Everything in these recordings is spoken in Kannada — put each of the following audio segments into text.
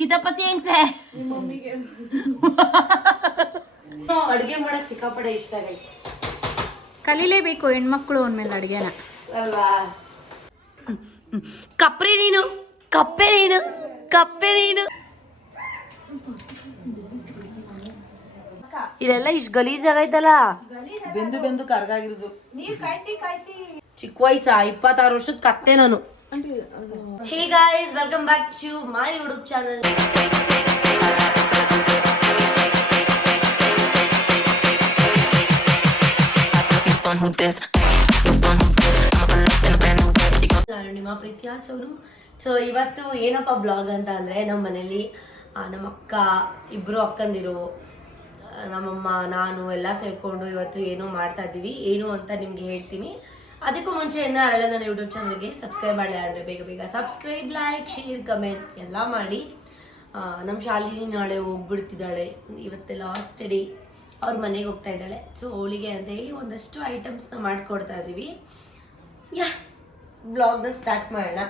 ಕಿತಾಪತಿ ಹೆಂಗ್ಸೆ ಮಮ್ಮಿಗೆ ಅಡುಗೆ ಮಾಡಕ್ ಸಿಕ್ಕಾಪಡೆ ಇಷ್ಟ ಗೈಸ್. ಕಲೀಲೇಬೇಕು ಹೆಣ್ಮಕ್ಳು ಅಂದ್ಮೇಲೆ ಅಡುಗೆನ ಅಲ್ವಾ? ಕಪ್ರಿ ನೀನು, ಕಪ್ಪೆ ನೀನು, ಕಪ್ಪೆ ನೀನು. ಇಲ್ಲೆಲ್ಲ ಇಷ್ಟು ಗಲೀಜಾಗೈತಲ್ಲ. ಬೆಂದು ಬೆಂದು ಕರ್ಗಾಗಿರೋದು. ಚಿಕ್ಕ ವಯಸ್ಸ 26 ವರ್ಷದ ಕತ್ತೆ ನಾನು. Hey guys, welcome back to my YouTube channel. ನಾನು ನಿಮ್ಮ ಪ್ರೀತಿಯ ಸೋನು. ಸೊ ಇವತ್ತು ಏನಪ್ಪ ಬ್ಲಾಗ್ ಅಂತ ಅಂದರೆ, ನಮ್ಮ ಮನೇಲಿ ನಮ್ಮ ಅಕ್ಕ, ಇಬ್ಬರು ಅಕ್ಕಂದಿರು, ನಮ್ಮಮ್ಮ, ನಾನು ಎಲ್ಲ ಸೇರಿಕೊಂಡು ಇವತ್ತು ಏನೋ ಮಾಡ್ತಾ ಇದ್ದೀವಿ. ಏನು ಅಂತ ನಿಮಗೆ ಹೇಳ್ತೀನಿ. ಅದಕ್ಕೂ ಮುಂಚೆ ಯಾರೆಲ್ಲ ನನ್ನ ಯೂಟ್ಯೂಬ್ ಚಾನಲ್ಗೆ ಸಬ್ಸ್ಕ್ರೈಬ್ ಮಾಡಿ ಅಂದರೆ ಬೇಗ ಬೇಗ ಸಬ್ಸ್ಕ್ರೈಬ್, ಲೈಕ್, ಶೇರ್, ಕಮೆಂಟ್ ಎಲ್ಲ ಮಾಡಿ. ನಮ್ಮ ಶಾಲಿನಿ ನಾಳೆ ಹೋಗ್ಬಿಡ್ತಿದ್ದಾಳೆ. ಇವತ್ತೆ ಲಾಸ್ಟ್ ಡೇ, ಅವ್ರ ಮನೆಗೆ ಹೋಗ್ತಾ ಇದ್ದಾಳೆ. ಸೊ ಅವಳಿಗೆ ಅಂತ ಹೇಳಿ ಒಂದಷ್ಟು ಐಟಮ್ಸ್ನ ಮಾಡಿಕೊಡ್ತಾ ಇದ್ದೀವಿ. ಬ್ಲಾಗ್ನ ಸ್ಟಾರ್ಟ್ ಮಾಡೋಣ.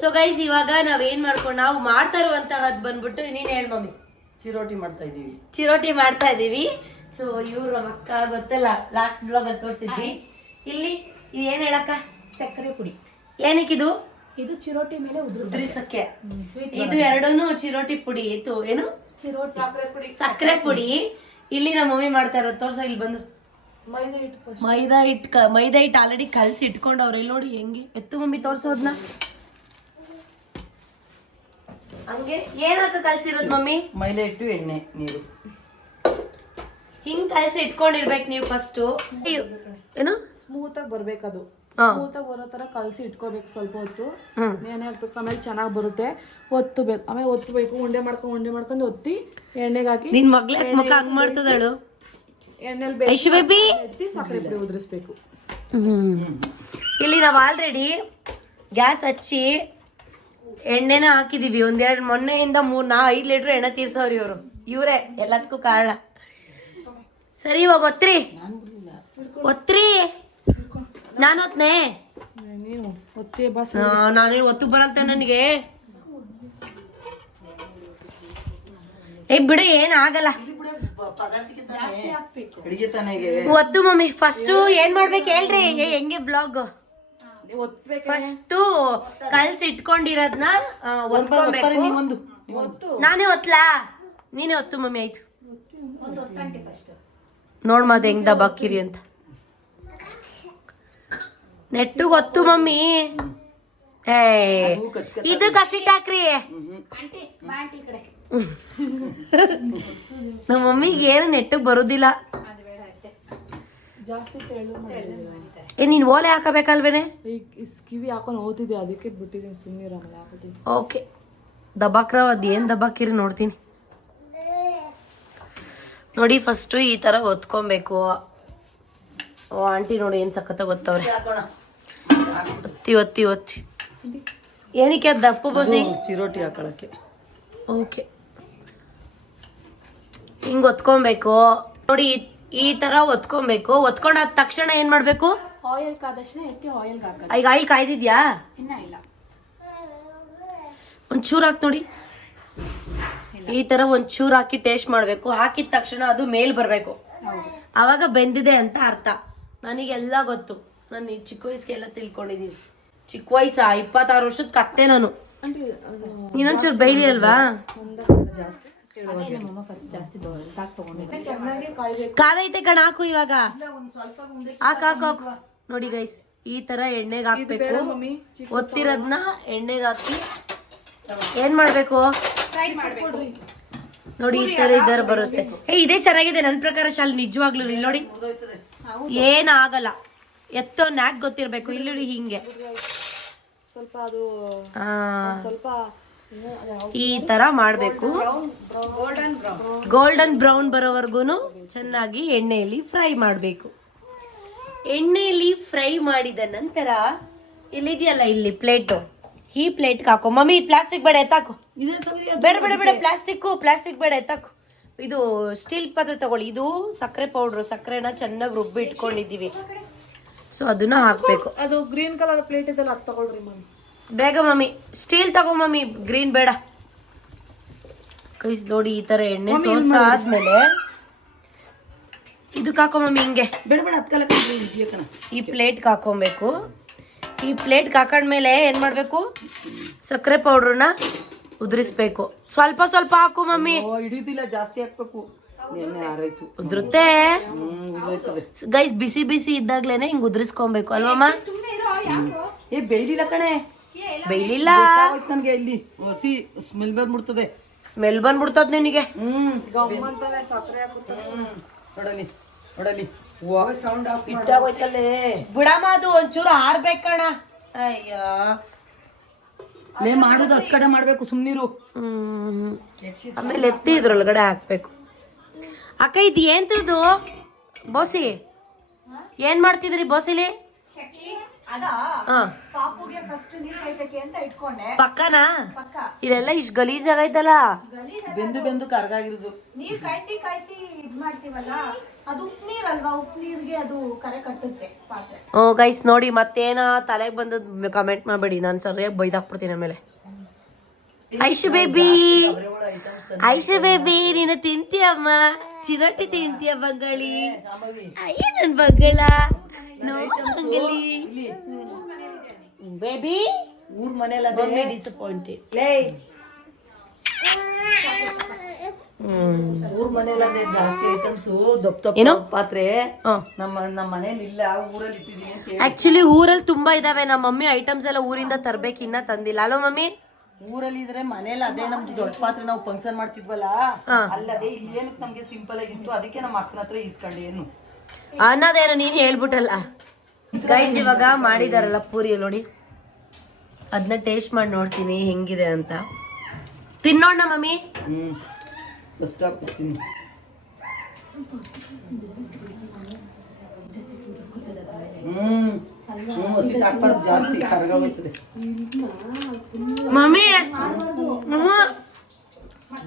ಸೊ ಗೈಸ್, ಇವಾಗ ನಾವು ಮಾಡ್ತಾ ಇರುವಂತಹದ್ದು ಬಂದ್ಬಿಟ್ಟು, ನೀನು ಹೇಳಿ ಮಮ್ಮಿ. ಚಿರೋಟಿ ಮಾಡ್ತಾ ಇದ್ದೀವಿ. ಸೊ ಇವ್ರು ನಮ್ಮ ಅಕ್ಕ, ಗೊತ್ತಲ್ಲ, ಲಾಸ್ಟ್ ಬ್ಲಾಗ್ ಅಲ್ಲಿ ತೋರಿಸಿದ್ವಿ. ಇಲ್ಲಿ ಏನ್ ಹೇಳಕ್ಕ? ಸಕ್ಕರೆ ಪುಡಿ. ಏನಕ್ಕಿದು? ಇದು ಚಿರೋಟಿ ಮೇಲೆ ಉದುರಿಸಕ್ಕೆ. ಇದು ಎರಡೂನು ಚಿರೋಟಿ ಪುಡಿ. ಏನು ಸಕ್ಕರೆ ಪುಡಿ. ಇಲ್ಲಿ ನಮ್ಮ ಮಮ್ಮಿ ಮಾಡ್ತಾ ಇರೋದು ತೋರ್ಸ. ಇಲ್ಲಿ ಬಂದು ಮೈದಾ ಹಿಟ್ಟು ಆಲ್ರೆಡಿ ಕಲ್ಸಿ ಇಟ್ಕೊಂಡವ್ರೆ. ಇಲ್ಲಿ ನೋಡಿ ಹೆಂಗೆ ಎತ್ತು ಮಮ್ಮಿ ತೋರ್ಸೋದ್ನ. ಹಂಗೆ ಏನಕ್ಕ ಕಲ್ಸಿರೋದು ಮಮ್ಮಿ? ಮೈದಾ ಹಿಟ್ಟು, ಎಣ್ಣೆ, ನೀರು ಹಿಂಗ್ ಕಲ್ಸಿ ಇಟ್ಕೊಂಡಿರ್ಬೇಕು ನೀವು ಫಸ್ಟ್. ಏನು ಸ್ಮೂತ್ ಆಗಿ ಬರ್ಬೇಕದು. ಸ್ಮೂತ್ ಆಗಿ ಬರೋ ತರ ಕಲ್ಸಿ ಇಟ್ಕೋಬೇಕು. ಸ್ವಲ್ಪ ಹೊತ್ತು ನೆನೆ ಹಾಕ್ಬೇಕು. ಆಮೇಲೆ ಚೆನ್ನಾಗಿ ಬರುತ್ತೆ. ಒತ್ತಬೇಕು. ಆಮೇಲೆ ಒತ್ತಬೇಕು. ಉಂಡೆ ಮಾಡ್ಕೊಂಡು ಒತ್ತಿ ಎಣ್ಣೆಗೆ ಹಾಕಿ. ನಿನ್ ಮಗ್ಳ ಮುಖ ಹಂಗ್ ಮಾಡ್ತದಳು. ಎಣ್ಣೆಲಿ ಎತ್ತಿ ಸಕ್ಕರೆ ಪುಡಿ ಉದುರಿಸ್ಬೇಕು. ಇಲ್ಲಿ ನಾವು ಆಲ್ರೆಡಿ ಗ್ಯಾಸ್ ಹಚ್ಚಿ ಎಣ್ಣೆನ ಹಾಕಿದೀವಿ. ಒಂದೆರಡು ಮೊನ್ನೆಯಿಂದ 5 ಲೀಟ್ರ್ ಎಣ್ಣೆ ತೀರ್ಸವ್ರಿ ಇವರೇ ಎಲ್ಲದಕ್ಕೂ ಕಾರಣ. ಸರಿ, ಇವಾಗ ಒತ್ರಿ. ನಾನು ಒತ್ನೆ. ನೀನು ಒತ್ತಿ ಬಸ್. ನಾನು ಒತ್ತು ಬರಲ್ತೆ ನನಗೆ. ಬಿಡು, ಏನಾಗಲ್ಲ. ಒತ್ತು ಮಮ್ಮಿ. ಫಸ್ಟ್ ಏನ್ ಮಾಡ್ಬೇಕು ಹೇಳ್ರಿ? ಹೆಂಗೆ ಬ್ಲಾಗ್? ಫಸ್ಟ್ ಕಲ್ಸಿ ಇಟ್ಕೊಂಡಿರೋದ್ನ ಒತ್ಕೊಬೇಕು. ನಾನೇ ಒತ್ಲಾ? ನೀನೇ ಒತ್ತು ಮಮ್ಮಿ. ಆಯ್ತು, ನೋಡ್ ಮದ್ ಹೆಂಗ್ ದಬ್ಬಾಕಿರಿ ಅಂತ. ನೆಟ್ಟು ಗೊತ್ತು ಮಮ್ಮಿ. ಇದು ಕಸಿಟ್ ಹಾಕ್ರಿ. ನಮ್ಮ ಮಮ್ಮಿಗೆ ಏನು ನೆಟ್ಟು ಬರುದಿಲ್ಲ. ನೀನ್ ಓಲೆ ಹಾಕಬೇಕಲ್ವೇನೆ? ಕಿವಿ ಹಾಕೊಂಡು ಓದ್ತಿದ್ದೆ, ಅದಕ್ಕೆ ಬಿಟ್ಟಿದ್ದೀನಿ. ಸುಮ್ಮನೆ ಓಕೆ. ದಬಾಕ್ರವ್ ಅದ್ ಏನ್ ದಬಾಕಿರಿ ನೋಡ್ತೀನಿ. ನೋಡಿ, ಫಸ್ಟು ಈ ತರ ಒತ್ಕೊಬೇಕು. ಓ ಆಂಟಿ ನೋಡಿ ಏನ್ ಸಖತ್ತ ಗೊತ್ತವ್ರೆ. ಒತ್ತಿ ಒತ್ತಿ ಒತ್ತಿ. ಏನಕ್ಕೆ ಅದು ದಪ್ಪು ಬಸಿ? ಚಿರೋಟಿ ಹಾಕೊಳಕ್ಕೆ. ಓಕೆ, ಹಿಂಗ್ ಒತ್ಕೊಬೇಕು ನೋಡಿ. ಈ ತರ ಒತ್ಕೊಬೇಕು. ಒತ್ಕೊಂಡಾದ ತಕ್ಷಣ ಏನ್ ಮಾಡ್ಬೇಕು? ಆಯಿಲ್ ಕಾದಕ್ಷಣ ಎತ್ತಿ ಆಯಿಲ್ ಹಾಕೋದು. ಈಗ ಆಯಿಲ್ ಕಾಯ್ದಿದ್ಯಾ? ಇನ್ನ ಇಲ್ಲ. ಒಂಚೂರು ಹಾಕಿ ನೋಡಿ. ಈ ತರ ಒಂಚೂರು ಹಾಕಿ ಟೇಸ್ಟ್ ಮಾಡ್ಬೇಕು. ಹಾಕಿದ ತಕ್ಷಣ ಅದು ಮೇಲ್ ಬರ್ಬೇಕು. ಅವಾಗ ಬೆಂದಿದೆ ಅಂತ ಅರ್ಥ. ನನಗೆಲ್ಲ ಗೊತ್ತು. ನಾನು ಚಿಕ್ಕ ವಯಸ್ಸಿಗೆಲ್ಲ ತಿಳ್ಕೊಂಡಿದ್ದೀನಿ. ಚಿಕ್ಕ ವಯಸ್ಸ 26 ವರ್ಷದ ಕತ್ತೆ ನಾನು. ಇನ್ನೊಂಚೂರು ಬೈಲಿ ಅಲ್ವಾ? ಕಾದೈತೆ ಕಣ. ಹಾಕು ಇವಾಗ. ಹಾಕು. ನೋಡಿ ಗೈಸ್, ಈ ತರ ಎಣ್ಣೆಗೆ ಹಾಕ್ಬೇಕು. ಒತ್ತಿರೋದ್ನ ಎಣ್ಣೆಗೆ ಹಾಕಿ ಏನ್ ಮಾಡ್ಬೇಕು ನೋಡಿ. ಈ ತರ ಬರುತ್ತೆ. ಇದೇ ಚೆನ್ನಾಗಿದೆ ನನ್ನ ಪ್ರಕಾರ. ಶಾಲೆ ನಿಜವಾಗ್ಲೂ ಇಲ್ಲಿ ನೋಡಿ ಏನಾಗಲ್ಲ. ಎತ್ತೋ ನ್ಯಾಕ್ ಗೊತ್ತಿರ್ಬೇಕು. ಇಲ್ಲಿ ಹಿಂಗೆ ಸ್ವಲ್ಪ ಅದು ಸ್ವಲ್ಪ ಈ ತರ ಮಾಡ್ಬೇಕು. ಗೋಲ್ಡನ್ ಬ್ರೌನ್ ಬರೋವರೆಗೂ ಚೆನ್ನಾಗಿ ಎಣ್ಣೆಯಲ್ಲಿ ಫ್ರೈ ಮಾಡಬೇಕು. ಎಣ್ಣೆಯಲ್ಲಿ ಫ್ರೈ ಮಾಡಿದ ನಂತರ ಇಲ್ಲಿದೆಯಲ್ಲ, ಇಲ್ಲಿ ಪ್ಲೇಟು, ಈ ಪ್ಲೇಟ್ಗೆ ಹಾಕೋ ಮಮ್ಮಿ. ಪ್ಲಾಸ್ಟಿಕ್ ಬೇಡ, ಎತ್ತಾಕು. ಬೇಡ ಪ್ಲಾಸ್ಟಿಕ್ ಬೇಡ, ಎತ್ತಾಕು. ಇದು ಸ್ಟೀಲ್ ಪಾತ್ರೆ ತಗೊಳ್ಳಿ. ಇದು ಸಕ್ಕರೆ ಪೌಡ್ರು. ಸಕ್ಕರೆನ ಚೆನ್ನಾಗಿ ರುಬ್ಬಿ ಇಟ್ಕೊಂಡಿದ್ದೀವಿ. ಸೊ ಅದನ್ನ ಹಾಕ್ಬೇಕು. ಅದು ಗ್ರೀನ್ ಕಲರ್ ಪ್ಲೇಟ್ ಇದೆಲ್ಲ, ಅದು ತಗೊಳ್ರಿ ಮಮ್ಮಿ. ಬೇಗ ಮಮ್ಮಿ ಸ್ಟೀಲ್ ತಗೋ ಮಮ್ಮಿ, ಗ್ರೀನ್ ಬೇಡ. ಕೈಸ್ ನೋಡಿ ಈ ತರ ಎಣ್ಣೆ ಸೋಸ ಆದ್ಮೇಲೆ ಇದಕ್ಕೆ ಹಾಕೋ ಮಮ್ಮಿ, ಹಿಂಗೆ ಬೇಡ ಬೇಡ ಹತ್ಕಲ್ಲ ಈ ಪ್ಲೇಟ್ಗೆ ಹಾಕೊಬೇಕು. ಈ ಪ್ಲೇಟ್ಗೆ ಹಾಕೊಂಡ್ಮೇಲೆ ಏನ್ ಮಾಡ್ಬೇಕು, ಸಕ್ಕರೆ ಪೌಡ್ರನ್ನ ಉದುರಿಸ್ಬೇಕು. ಸ್ವಲ್ಪ ಸ್ವಲ್ಪ ಹಾಕು ಮಮ್ಮಿ, ಹಿಡಿಯುದಿಲ್ಲ, ಜಾಸ್ತಿ ಹಾಕ್ಬೇಕು. ಎಣ್ಣೆ ಆರೈತು, ಉದುರುತ್ತೆ ಉದುರೈತದೆ. ಗೈಸ್. ಬಿಸಿ ಬಿಸಿ ಇದ್ದಾಗ್ಲೇನೆ ಹಿಂಗ್ ಉದುರಿಸ್ಕೊಬೇಕು ಅಲ್ವಮ್ಮ? ಏ ಬೇಯ್ಲಿಲ್ಲ ಕಣೆ, ಬೇಯ್ಲಿಲ್ಲ. ಗೊತ್ತಾಗೋಯ್ತು ನನ್ಗೆ. ಇಲ್ಲಿ ಹಸಿ ಸ್ಮೆಲ್ ಬಂದ್ಬಿಡ್ತದೆ. ಸ್ಮೆಲ್ ಬಂದ್ಬಿಡ್ತದ ನಿನಗೆ. ನೋಡಲಿ ನೋಡಲಿ, ಸೌಂಡ್ ಆಫ್ ಇಟ್ಟಾಗೋಯ್ತಲ್ಲೇ. ಬಿಡಮ್ಮ, ಅದು ಒಂಚೂರು ಹಾರ್ಬೇಕಣ. ಅಯ್ಯೋ, ಲೇ ಮಾಡೋದು ಹಚ್ ಕಡೆ ಮಾಡ್ಬೇಕು, ಸುಮ್ನಿರು. ಆಮೇಲೆ ಎತ್ತಿ ಇದ್ರೊಳಗಡೆ ಹಾಕ್ಬೇಕು. ಅಕ್ಕ ಇದು ಏನ್ತದು ಬೋಸಿ? ಏನ್ ಮಾಡ್ತಿದ್ರಿ ಬೋಸಿಲಿ? ಪಾಪುಗೆ ಫಸ್ಟ್ ನೀರ್ ಕಾಯ್ಸಕ್ಕೆ ಅಂತ ಇಟ್ಕೊಂಡೆ. ಪಕ್ಕನಾ? ಪಕ್ಕ ಇದೆಲ್ಲ ಇಷ್ಟ ಗಲೀಜ್ ಆಗೈತಲ್ಲ. ಬೆಂದು ಬೆಂದು ಕರ್ಗಾಗಿರೋದು. ನೀರ್ ಕಾಯ್ಸಿ ಕಾಯ್ಸಿ ಇದ್ ಮಾಡ್ತೀವಲ್ಲ, ಅದು ಉಪ್ಪು ನೀರ್ ಅಲ್ವಾ, ಉಪ್ಪು ನೀರ್ಗೆ ಅದು ಕರೆ ಕಟ್ಟುತ್ತೆ ಪಾತ್ರೆ. ಓ ಗೈಸ್ ನೋಡಿ, ಮತ್ತೇನ ತಲೆಗೆ ಬಂದದ್ ಕಮೆಂಟ್ ಮಾಡ್ಬೇಡಿ, ನಾನು ಸರಿಯಾಗಿ ಬೈದಾಕ್ಬಿಡ್ತೀನಿ ಆಮೇಲೆ. ಐಶು ಬೇಬಿ, ಐಶು ಬೇಬಿ ನೀನು ತಿಂತೀಯಮ್ಮ, ಚಿರೋಟಿ ತಿಂತೀಯ ಬಂಗಾಳಿ? ಅಯ್ಯ ನನ್ ಬಂಗಳ ಬೇಬಿ. ಊರ್ ಮನೇಲಿ ಡಿಸಪಾಯಿಂಟೆಡ್. ಊರ್ ಮನೇಲಿ ಜಾಸ್ತಿ ಐಟಮ್ಸ್, ದಪ್ಪ ಏನು? ದಪ್ಪ ಪಾತ್ರೆ ನಮ್ಮ ಮನೇಲಿ ಇಲ್ಲ, ಊರಲ್ಲಿ ಇಟ್ಟಿದೀನಿ ಅಂತ ಹೇಳಿ. ಆಕ್ಚುಲಿ ಊರಲ್ಲಿ ತುಂಬಾ ಇದಾವೆ. ನಮ್ಮ ಮಮ್ಮಿ ಐಟಮ್ಸ್ ಎಲ್ಲ ಊರಿಂದ ತರ್ಬೇಕು, ಇನ್ನ ತಂದಿಲ್ಲ. ಅಲ್ವಾ ಮಮ್ಮಿ? ಊರಲ್ಲಿ ಇದ್ರೆ ಮನೇಲಿ ಅದೇ ನಮ್ದು ದೊಡ್ಡ ಪಾತ್ರೆ ನಾವು ಫಂಕ್ಷನ್ ಮಾಡ್ತಿದ್ವಲ್ಲ, ಅಲ್ಲದೆ ಇಲ್ಲೇನಕ್ಕೆ ನಮ್ಗೆ ಸಿಂಪಲ್ ಆಗಿತ್ತು, ಅದಕ್ಕೆ ನಮ್ಮ ಅಕ್ಕನ ಹತ್ರ ಇಸ್ಕೊಂಡೆ. ಏನು ಅನ್ನೋದೇನೋ ನೀನ್ ಹೇಳ್ಬಿಟ್ಟಲ್ಲ. ಗೈಸ್ ಇವಾಗ ಮಾಡಿದಾರಲ್ಲ ಪೂರಿ ನೋಡಿ, ಅದನ್ನ ಟೇಸ್ಟ್ ಮಾಡಿ ನೋಡ್ತೀನಿ ಹೆಂಗಿದೆ ಅಂತ. ತಿನ್ನೋಣ ಮಮ್ಮಿ. ಫಸ್ಟ್ ಹಾಕ್ತೀನಿ. ಜಾಸ್ತಿ ಕರ್ಗೋಗ್ತದೆ ಮಮ್ಮಿ.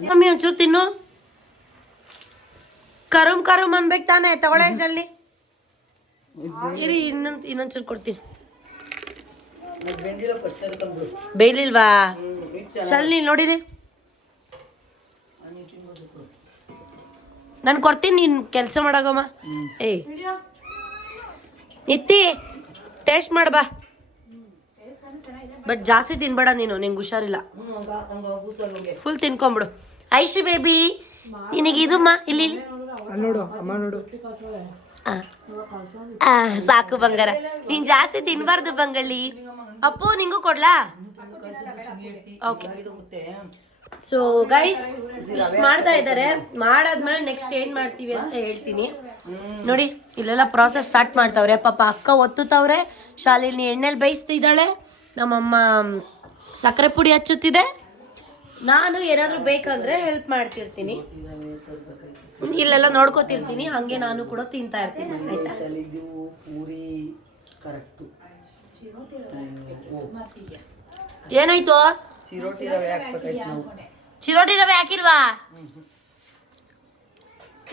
ಮಮ್ಮಿ ಒಂಚೂರು ತಿನ್ನು. ಕರುಮ್ ಕರುಮ್ ಅನ್ಬೇಕು ತಾನೆ, ತಗೊಳ್ಳೆ ಜಲ್ದಿ. ಇರಿ ಇನ್ನೊಂಚೂರು ಕೊಡ್ತೀನಿ. ಬೇಯ್ಲಿಲ್ವಾ? ಚಲ್ ನೀನ್ ನೋಡಿರಿ, ನಾನು ಕೊಡ್ತೀನಿ, ನೀನ್ ಕೆಲಸ ಮಾಡಾಗಮ್ಮ. ಏಯ್ ಎತ್ತಿ ಟೇಸ್ಟ್ ಮಾಡ್ಬಾ, ಬಟ್ ಜಾಸ್ತಿ ತಿನ್ಬೇಡ ನೀನು, ನಿಂಗೆ ಹುಷಾರಿಲ್ಲ. ಫುಲ್ ತಿನ್ಕೊಂಬಿಡು. ಐಶು ಬೇಬಿ ನಿನಗೆ ಇದಮ್ಮ ಇಲ್ಲಿ ನೋಡು ಅಮ್ಮ ನೋಡು. ಸಾಕು ಬಂಗಾರ, ನೀನ್ ಜಾಸ್ತಿ ತಿನ್ಬಾರ್ದು ಬಂಗಳಿ. ಅಪ್ಪು ನಿಂಗೂ ಕೊಡ್ಲಾ? ಓಕೆ. ಸೊ ಗೈಸ್ ಇಷ್ಟು ಮಾಡ್ತಾ ಇದ್ದಾರೆ. ಮಾಡಾದ್ಮೇಲೆ ನೆಕ್ಸ್ಟ್ ಏನ್ ಮಾಡ್ತೀವಿ ಅಂತ ಹೇಳ್ತೀನಿ. ನೋಡಿ ಇಲ್ಲೆಲ್ಲ ಪ್ರಾಸೆಸ್ ಸ್ಟಾರ್ಟ್ ಮಾಡ್ತಾವ್ರೆ. ಪಾಪ ಅಕ್ಕ ಒತ್ತುತ್ತವ್ರೆ, ಶಾಲೆಯಲ್ಲಿ ಎಣ್ಣೆಲಿ ಬೇಯಿಸ್ತಿದ್ದಾಳೆ, ನಮ್ಮಮ್ಮ ಸಕ್ಕರೆ ಪುಡಿ ಹಚ್ಚುತ್ತಿದೆ, ನಾನು ಏನಾದರೂ ಬೇಕಂದ್ರೆ ಹೆಲ್ಪ್ ಮಾಡ್ತಿರ್ತೀನಿ, ಇಲ್ಲೆಲ್ಲ ನೋಡ್ಕೋತಿರ್ತೀನಿ. ಹಂಗೆ ನಾನು ಕೂಡ ತಿಂತಾ ಇರ್ತೀನಿ. ಆಯ್ತಾ? ಏನಾಯ್ತು? ಚಿರೋಟಿ ರವೆ ಹಾಕ್ಬೇಕಾಯ್ತು ನಾವು. ಚಿರೋಟಿ ರವೆ ಹಾಕಿಲ್ವಾ?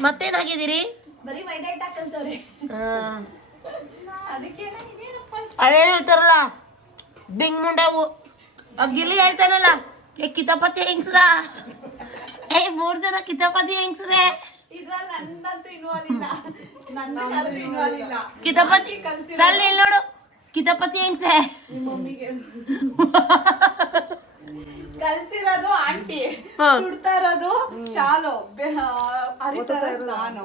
ಮತ್ತೇನಾಗಿದ್ದೀರಿ? ಬರೀ ಮೈದಾ ಹಿಟ್ಟು ಹಾಕಲ್ಸವ್ರೆ. ಅದೇನು ಹೇಳ್ತಾರಲ್ಲ, ಬಿಂಗ್ ಮುಂಡವು ಗಿಲ್ಲಿ ಹೇಳ್ತಾನಲ್ಲ, ಏ ಕಿತಾಪತಿ ಹೆಂಗ್ಸ್ರ, ಏ 3 ಜನ ಕಿತಾಪತಿ ಹೆಂಗ್ಸ್ರೆ. ಇದ್ರಲ್ಲಿ ನಂದಂತೂ ಇನ್ವಾಲ್ವ್ ಇಲ್ಲ, ನನ್ನ ಶಾಲೆ ಇನ್ವಾಲ್ವ್ ಇಲ್ಲ. ಕಿತಾಪತಿ ಸಲ್ ಇಲ್ಲಿ ನೋಡು, ಕಿತಾಪತಿ ಹೆಂಗ್ಸೆ ಕಲ್ಸಿರೋದು ಆಂಟಿ, ಸುಡ್ತಾ ಇರೋದು ಶಾಲು, ಅರಿತಾ ಇರೋದು ನಾನು.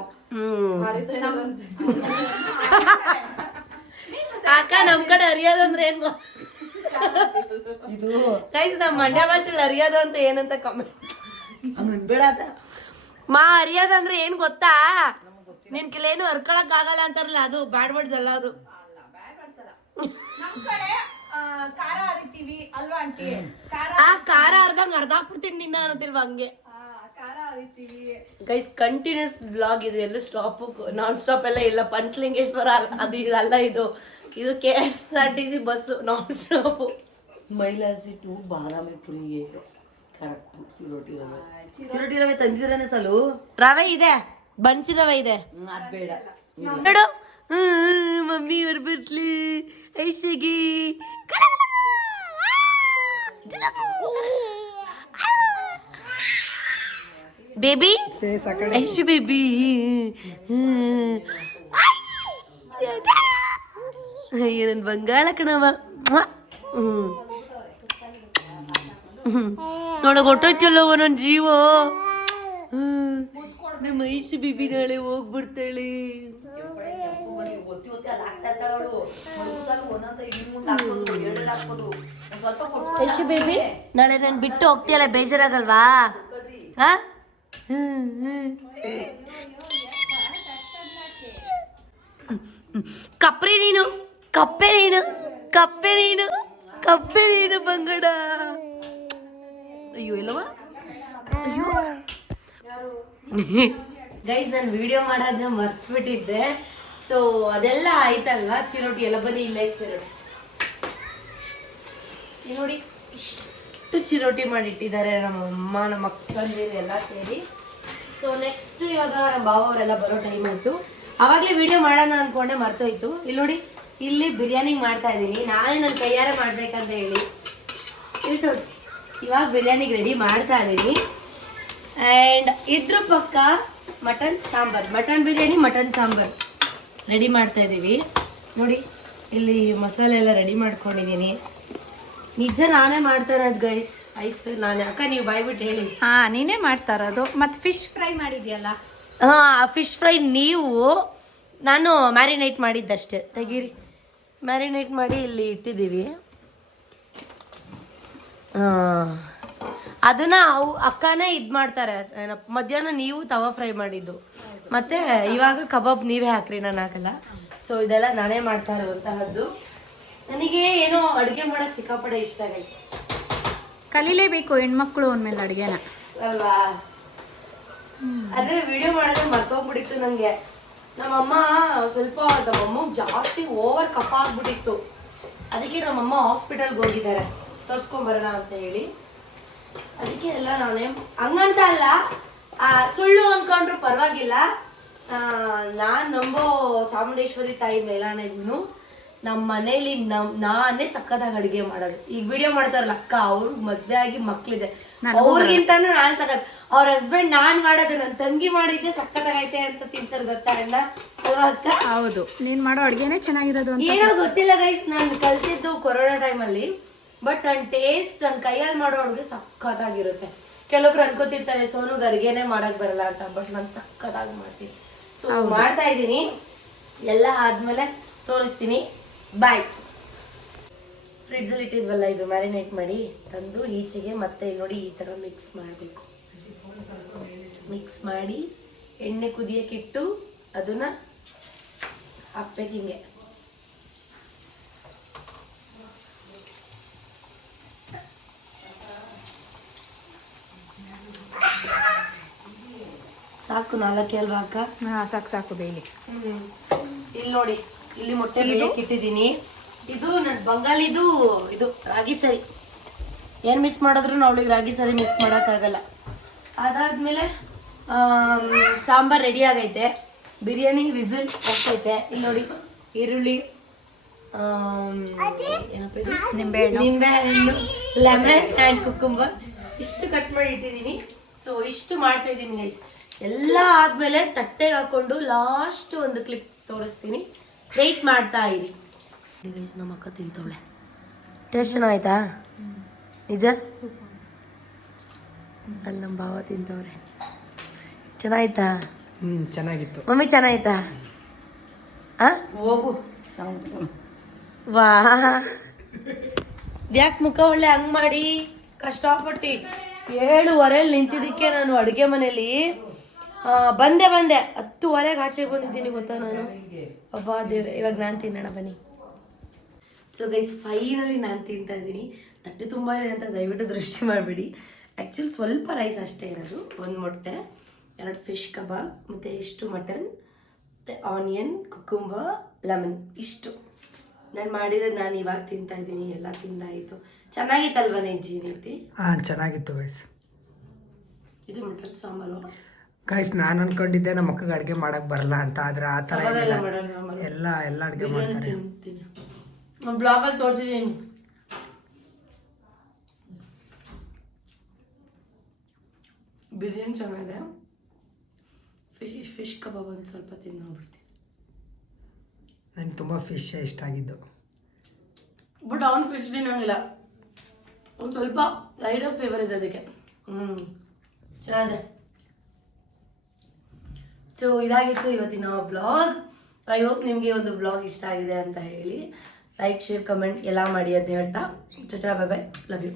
ಅಕ್ಕ ನಮ್ ಕಡೆ ಅರಿಯೋದಂದ್ರೆ ಏನ್ ಗೈಸ್, ನಮ್ ಮಂಡ್ಯ ಭಾಷೆಲಿ ಅರಿಯೋದು ಅಂತ ಏನಂತ ಕಮೆಂಟ್ ಬೇಡ ಮಾ. ಅರಿಯೋದಂದ್ರೆ ಏನ್ ಗೊತ್ತಾ? ನಿನ್ ಕೆಲೇನು ಹರ್ಕೊಳಕ್ ಆಗಲ್ಲ ಅಂತಾರಲ್ಲ, ಅದು ಬ್ಯಾಡ್ ವರ್ಡ್ಸ್ ಅಲ್ಲ. ಅದು ನಮ್ ಕಡೆ ಖಾರ ಅರಿತೀವಿ ಅಲ್ವಾ ಆಂಟಿ? ಖಾರ ಅರ್ಧಂಗ್ ಅರ್ಧ ಹಾಕ್ಬಿಡ್ತೀನಿ ನಿನ್ನ ಅನ್ನೋದಿಲ್ವಾ? ಹಂಗೆ ಖಾರ ಅರಿತೀವಿ. ಗೈಸ್ ಕಂಟಿನ್ಯೂಸ್ ಬ್ಲಾಗ್ ಇದು, ಎಲ್ಲ ಸ್ಟಾಪ್ ನಾನ್ ಸ್ಟಾಪ್ ಎಲ್ಲ ಇಲ್ಲ. ಪಂಚಲಿಂಗೇಶ್ವರ ಅದು ಇದಲ್ಲ, ಇದು KSRTC ಬಸ್ಸು ನಾನ್ ಸ್ಟಾಪ್. ಮೈಲಾಸಿ ಟು ಬಾದಾಮಿಪುರಿಗೆ ಕರೆಕ್ಟ್. ಚಿರೋಟಿ ರವೆ ತಂದಿದ್ರೇನೆ ಸಾಲು. ರವೆ ಇದೆ, ಬನ್ಸಿ ರವೆ ಇದೆ. ಅದ್ ಬೇಡ ನೋಡು, ಮಮ್ಮಿ ಅವ್ರು ಬರ್ಲಿ ಐಶಿಗಿ. ಬೇಬಿ ಐಶು ಬೇಬಿ ನನ್ನ ಬಂಗಾಳ ಕಣವ ನೋಡಕ್ ಹೊಟ್ಟೋಯ್ತಿಲ್ಲವ ನನ್ನ ಜೀವ. ನಮ್ಮ ಐಶು ಬೇಬಿ ನಾಳೆ ಹೋಗ್ಬಿಡ್ತಾಳೆ. ಐಶು ಬೇಬಿ ನಾಳೆ ನಾನು ಬಿಟ್ಟು ಹೋಗ್ತೀಯಲ್ಲ, ಬೇಜಾರಾಗಲ್ವಾ? ಹಾ ಕಪ್ಪೆ ನೀನು ಕಪ್ಪೆ ನೀನು ಕಪ್ಪೆ ನೀನು ಕಪ್ಪೆ ನೀನು ಬಂಗಡ. ಅಯ್ಯೋ ಇಲ್ಲವಾ? ಅಯ್ಯೋ ಗೈಸ್, ನಾನು ವಿಡಿಯೋ ಮಾಡೋದನ್ನ ಮರ್ತ್ಬಿಟ್ಟಿದ್ದೆ. ಸೊ ಅದೆಲ್ಲ ಆಯ್ತಲ್ವಾ, ಚಿರೋಟಿ ಎಲ್ಲ ಬನ್ನಿ ಇಲ್ಲ ಚಿರೋಟಿ ನೋಡಿ, ಇಷ್ಟು ಚಿರೋಟಿ ಮಾಡಿಟ್ಟಿದ್ದಾರೆ ನಮ್ಮ ಅಮ್ಮ ನಮ್ಮ ಅಕ್ಕಂದಿರು ಎಲ್ಲ ಸೇರಿ. ಸೊ ನೆಕ್ಸ್ಟ್ ಇವಾಗ ನಮ್ಮ ಬಾವ ಅವರೆಲ್ಲ ಬರೋ ಟೈಮ್ ಆಯಿತು. ಆವಾಗಲೇ ವಿಡಿಯೋ ಮಾಡೋಣ ಅಂದ್ಕೊಂಡೆ, ಮರ್ತೋಯ್ತು. ಇಲ್ಲಿ ನೋಡಿ, ಇಲ್ಲಿ ಬಿರಿಯಾನಿ ಮಾಡ್ತಾ ಇದ್ದೀನಿ. ನಾನೇ ನನ್ನ ಕೈಯಾರೆ ಮಾಡ್ಬೇಕಂತ ಹೇಳಿ ಇಲ್ಲಿ ತೋರಿಸಿ. ಇವಾಗ ಬಿರಿಯಾನಿಗೆ ರೆಡಿ ಮಾಡ್ತಾ ಇದ್ದೀನಿ. ಆ್ಯಂಡ್ ಇದ್ರ ಪಕ್ಕ mutton sambar, mutton biryani mutton sambar ready ಮಾಡ್ತಾ ಇದ್ದೀವಿ. ನೋಡಿ ಇಲ್ಲಿ ಮಸಾಲೆ ಎಲ್ಲ ರೆಡಿ ಮಾಡ್ಕೊಂಡಿದ್ದೀನಿ. ನಿಜ ನಾನೇ ಮಾಡ್ತಾ ಇರೋದು ಗೈಸ್. ಐಸ್ ಫ್ರೈ ನಾನೇ. ಅಕ್ಕ ನೀವು ಬಾಯ್ಬಿಟ್ಟು ಹೇಳಿ. ನೀನೇ ಮಾಡ್ತಾ ಇರೋದು. ಮತ್ತು ಫಿಶ್ ಫ್ರೈ ಮಾಡಿದ್ಯಲ್ಲ? ಫಿಶ್ ಫ್ರೈ ನೀವು, ನಾನು ಮ್ಯಾರಿನೇಟ್ ಮಾಡಿದ್ದಷ್ಟೇ. ತೆಗೀರಿ, ಮ್ಯಾರಿನೇಟ್ ಮಾಡಿ ಇಲ್ಲಿ ಇಟ್ಟಿದ್ದೀವಿ. ಅದನ್ನ ಅಕ್ಕನೇ ಇದು ಮಾಡ್ತಾರೆ. ಮಧ್ಯಾಹ್ನ ನೀವು ತವಾ ಫ್ರೈ ಮಾಡಿದ್ದು, ಮತ್ತು ಇವಾಗ ಕಬಾಬ್ ನೀವೇ ಹಾಕ್ರಿ, ನಾನು ಹಾಕಲ್ಲ. ಸೊ ಇದೆಲ್ಲ ನಾನೇ ಮಾಡ್ತಾ ಇರುವಂತಹದ್ದು. ನನಗೆ ಏನೋ ಅಡುಗೆ ಮಾಡೋಕ್ಕೆ ಸಿಕ್ಕಾಪಡೆ ಇಷ್ಟ ಗೈಸ್. ಕಲೀಲೇಬೇಕು ಹೆಣ್ಮಕ್ಳು ಅಂದಮೇಲೆ ಅಡುಗೆನ ಅಲ್ವಾ? ಆದರೆ ವಿಡಿಯೋ ಮಾಡೋದ್ರೆ ಮರ್ತೋಗ್ಬಿಟ್ಟಿತ್ತು ನನಗೆ. ನಮ್ಮಮ್ಮ ಸ್ವಲ್ಪ ನಮ್ಮಮ್ಮ ಜಾಸ್ತಿ ಓವರ್ ಕಫ ಆಗ್ಬಿಟ್ಟಿತ್ತು. ಅದಕ್ಕೆ ನಮ್ಮಮ್ಮ ಹಾಸ್ಪಿಟಲ್ಗೆ ಹೋಗಿದ್ದಾರೆ, ತೋರಿಸ್ಕೊಂಬರೋಣ ಅಂತ ಹೇಳಿ. ಅದಕ್ಕೆ ಎಲ್ಲ ನಾನೇ ಹಂಗಂತ ಅಲ್ಲ, ಸುಳ್ಳು ಅಂದ್ಕೊಂಡ್ರು ಪರವಾಗಿಲ್ಲ. ನಾನು ನಂಬೋ ಚಾಮುಂಡೇಶ್ವರಿ ತಾಯಿ ಮೇಲಾನೆಗೂ ನಮ್ಮ ಮನೇಲಿ ನಾನೇ ಸಕ್ಕತ್ತಾಗಿ ಅಡುಗೆ ಮಾಡೋದು. ಈಗ ವಿಡಿಯೋ ಮಾಡ್ತಾರಲ್ಲ ಅಕ್ಕ, ಅವ್ರಿಗೆ ಮದುವೆ ಆಗಿ ಮಕ್ಳಿದೆ, ಅವ್ರಿಗಿಂತಾನು ನಾನು ಸಖತ್. ಅವ್ರ ಹಸ್ಬೆಂಡ್ ನಾನು ಮಾಡೋದು, ನನ್ನ ತಂಗಿ ಮಾಡಿದ್ದೆ ಸಕ್ಕತ್ತಾಗೈತೆ ಅಂತ ತಿಂತಾರೆ, ಗೊತ್ತಾ ಅಣ್ಣ? ಅಲ್ವಾ ಅಕ್ಕ? ಹೌದು, ನೀನು ಮಾಡೋ ಅಡುಗೆನೇ ಚೆನ್ನಾಗಿರೋದು. ಏನೋ ಗೊತ್ತಿಲ್ಲ ಗೈಸ್, ನಾನು ಕಲ್ತಿದ್ದು ಕೊರೋನಾ ಟೈಮಲ್ಲಿ. ಬಟ್ ನನ್ನ ಟೇಸ್ಟ್, ನನ್ನ ಕೈಯಲ್ಲಿ ಮಾಡೋ ಅಡುಗೆ ಸಕ್ಕತ್ತಾಗಿರುತ್ತೆ. ಕೆಲವೊಬ್ರು ಅನ್ಕೋತಿರ್ತಾರೆ ಸೋನುಗೆ ಅಡುಗೆನೇ ಮಾಡೋಕೆ ಬರಲ್ಲ ಅಂತ, ಬಟ್ ನಾನು ಸಕ್ಕತ್ತಾಗಿ ಮಾಡ್ತೀನಿ. ಸೊ ಮಾಡ್ತಾ ಇದ್ದೀನಿ. ಎಲ್ಲ ಆದಮೇಲೆ ತೋರಿಸ್ತೀನಿ. ಬಾಯ್. ಫ್ರಿಡ್ಜಲ್ಲಿ ಇಟ್ಟಿದ್ವಲ್ಲ, ಇದು ಮ್ಯಾರಿನೇಟ್ ಮಾಡಿ ತಂದು ಈಚೆಗೆ ಮತ್ತೆ ನೋಡಿ ಈ ಥರ ಮಿಕ್ಸ್ ಮಾಡಬೇಕು. ಮಿಕ್ಸ್ ಮಾಡಿ ಎಣ್ಣೆ ಕುದಿಯೋಕ್ಕಿಟ್ಟು ಅದನ್ನು ಹಾಕ್ಬೇಕು ಹಿಂಗೆ. ಸಾಕು, 4 ಅಲ್ವಾ ಅಕ್ಕ? ಸಾಕು ಸಾಕು ಬೇಯಲಿ. ಇಲ್ಲಿ ನೋಡಿ, ಇಲ್ಲಿ ಮೊಟ್ಟೆ ಇಟ್ಟಿದ್ದೀನಿ. ಇದು ನನ್ನ ಬಂಗಾಲಿದು, ಇದು ರಾಗಿ ಸರಿ. ಏನು ಮಿಸ್ ಮಾಡಿದ್ರು ಅವಳಿಗೆ ರಾಗಿ ಸರಿ ಮಿಸ್ ಮಾಡೋಕ್ಕಾಗಲ್ಲ. ಅದಾದಮೇಲೆ ಸಾಂಬಾರು ರೆಡಿ ಆಗೈತೆ, ಬಿರಿಯಾನಿ ವಿಸಿಲ್ ಹೋಗ್ತೈತೆ. ಇಲ್ಲಿ ನೋಡಿ, ಈರುಳ್ಳಿ, ನಿಂಬೆಹಣ್ಣು, ಲೆಮನ್ ಆ್ಯಂಡ್ ಕುಕ್ಕುಂಬರ್ ಇಷ್ಟು ಕಟ್ ಮಾಡಿ ಇಟ್ಟಿದ್ದೀನಿ. ಸೊ ಇಷ್ಟು ಮಾಡ್ತಾ ಇದ್ದೀನಿ ಗೈಸ್. ಎಲ್ಲ ಆದಮೇಲೆ ತಟ್ಟೆಗೆ ಹಾಕ್ಕೊಂಡು ಲಾಸ್ಟ್ ಒಂದು ಕ್ಲಿಪ್ ತೋರಿಸ್ತೀನಿ, ವೆಯ್ಟ್ ಮಾಡ್ತಾ ಇರಿ ಗೈಸ್. ನಮ್ಮ ಅಕ್ಕ ತಿಂತವಳೆ. ಟೇಸ್ಟ್ ಚೆನ್ನಾಯ್ತಾ? ನಿಜ? ಅಲ್ಲಿ ನಮ್ಮ ಭಾವ ತಿಂತವ್ರೆ. ಚೆನ್ನಾಯ್ತಾ? ಚೆನ್ನಾಗಿತ್ತು ಮಮ್ಮಿ, ಚೆನ್ನಾಯ್ತಾ? ಹೋಗು. ವಾ, ಯಾಕೆ ಮುಖ ಒಳ್ಳೆ ಹಂಗೆ ಮಾಡಿ ಕಷ್ಟಪಟ್ಟು 7:15 ನಿಂತಿದ್ದಕ್ಕೆ ನಾನು ಅಡುಗೆ ಮನೇಲಿ ಬಂದೆ 10:30 ಆಚೆಗೆ ಬಂದಿದ್ದೀನಿ, ಗೊತ್ತಾ ನಾನು? ಅಬ್ಬಾ ದೇವ್ರೆ. ಇವಾಗ ನಾನು ತಿನ್ನೋಣ ಬನ್ನಿ. ಸೊ ಗೈಸ್, ಫೈನಲಿ ನಾನು ತಿಂತಾ ಇದ್ದೀನಿ. ತಟ್ಟೆ ತುಂಬ ಇದೆ ಅಂತ ದಯವಿಟ್ಟು ದೃಷ್ಟಿ ಮಾಡಬೇಡಿ. ಆ್ಯಕ್ಚುಲಿ ಸ್ವಲ್ಪ ರೈಸ್ ಅಷ್ಟೇ ಇರೋದು. 1 ಮೊಟ್ಟೆ, 2 ಫಿಶ್ ಕಬಾಬ್, ಮತ್ತು ಇಷ್ಟು ಮಟನ್, ಮತ್ತು ಆನಿಯನ್, ಕುಕ್ಕುಂಬರ್, ಲೆಮನ್, ಇಷ್ಟು ನಾನು ಮಾಡಿರೋದು. ನಾನು ಇವಾಗ ತಿಂತಾ ಇದ್ದೀನಿ. ಎಲ್ಲ ತಿಂದಾಯಿತು. ಚೆನ್ನಾಗಿತ್ತಲ್ವ ನೆಜ್ಜಿ ರೀತಿ? ಚೆನ್ನಾಗಿತ್ತು ಗೈಸ್. ಇದು ಮಟನ್ ಸಾಂಬಾರು ಗೈಸ್. ನಾನು ಅನ್ಕೊಂಡಿದ್ದೆ ನಮ್ಮ ಅಕ್ಕಗೆ ಅಡುಗೆ ಮಾಡಕ್ ಬರಲ್ಲ ಅಂತ, ಆದ್ರೆ ಆ ಥರ ಎಲ್ಲ ಅಡುಗೆ ಮಾಡ್ತಾರೆ. ತಿಂತೀನಿ. ನಾನು ಬ್ಲಾಗಲ್ಲಿ ತೋರಿಸಿದ್ದೀನಿ. ಬಿರಿಯಾನಿ ಚೆನ್ನಾಗಿದೆ. ಫಿಶ್ ಕಬಾಬ್ ಒಂದು ಸ್ವಲ್ಪ ತಿನ್ನೋಗ್ಬಿಡ್ತೀನಿ. ನನಗೆ ತುಂಬ ಫಿಶ್ ಇಷ್ಟ ಆಗಿದ್ದು. ಬಟ್ ಅವ್ನು ಫಿಶ್ ತಿನ್ನೋಂಗಿಲ್ಲ, ಒಂದು ಸ್ವಲ್ಪ ಲೈಟ್ ಆಫ್ ಫೇವರ್ ಇದೆ ಅದಕ್ಕೆ. ಚೆನ್ನಾಗಿದೆ. ಸೊ ಇದಾಗಿತ್ತು ಇವತ್ತಿನ ವ್ಲಾಗ್. ಐ ಹೋಪ್ ನಿಮಗೆ ಒಂದು ವ್ಲಾಗ್ ಇಷ್ಟ ಆಗಿದೆ ಅಂತ ಹೇಳಿ ಲೈಕ್ ಶೇರ್ ಕಮೆಂಟ್ ಎಲ್ಲ ಮಾಡಿ ಅಂತ ಹೇಳ್ತಾ tata bye bye, love you.